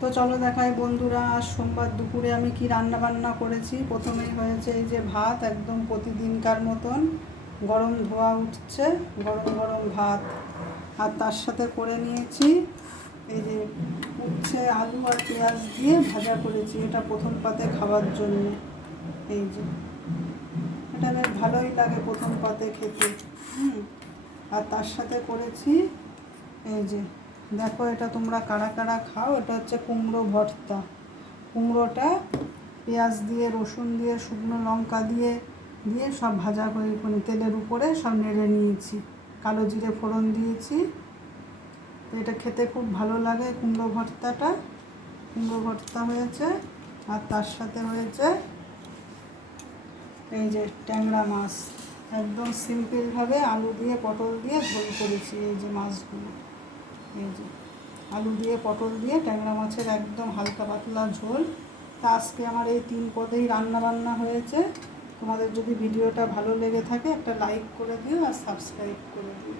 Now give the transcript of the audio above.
তো চলো দেখাই বন্ধুরা, আজ সোমবার দুপুরে আমি কি রান্না বান্না করেছি। প্রথমেই হয়েছে এই যে ভাত, একদম প্রতিদিনকার মতন গরম ধোয়া উঠছে, গরম গরম ভাত। আর তার সাথে করে নিয়েছি এই যে উচ্ছে আলু আর পেঁয়াজ দিয়ে ভাজা করেছি, এটা প্রথম পাতে খাওয়ার জন্য। এই যে এটা বেশ ভালোই লাগে প্রথম পাতে খেতে। আর তার সাথে করেছি এই যে, দেখো এটা তোমরা কারা কারা খাও, এটা হচ্ছে কুমড়ো ভর্তা। কুমড়োটা পেঁয়াজ দিয়ে, রসুন দিয়ে, শুকনো লঙ্কা দিয়ে দিয়ে সব ভাজা করে তেলের উপরে সব নেড়ে নিয়েছি, কালো জিরে ফোড়ন দিয়েছি। তো এটা খেতে খুব ভালো লাগে কুমড়ো ভর্তাটা। কুমড়ো ভর্তা হয়েছে, আর তার সাথে হয়েছে এই যে ট্যাংরা মাছ, একদম সিম্পলভাবে আলু দিয়ে পটল দিয়ে ঝোল করেছি। এই যে মাছগুলো, এই যে আলু দিয়ে পটল দিয়ে ট্যাংরা মাছের একদম হালকা পাতলা ঝোল। তা আজকে আমার এই 3 পদেই রান্না বান্না হয়েছে। তোমাদের যদি ভিডিওটা ভালো লেগে থাকে একটা লাইক করে দিও আর সাবস্ক্রাইব করে দিও।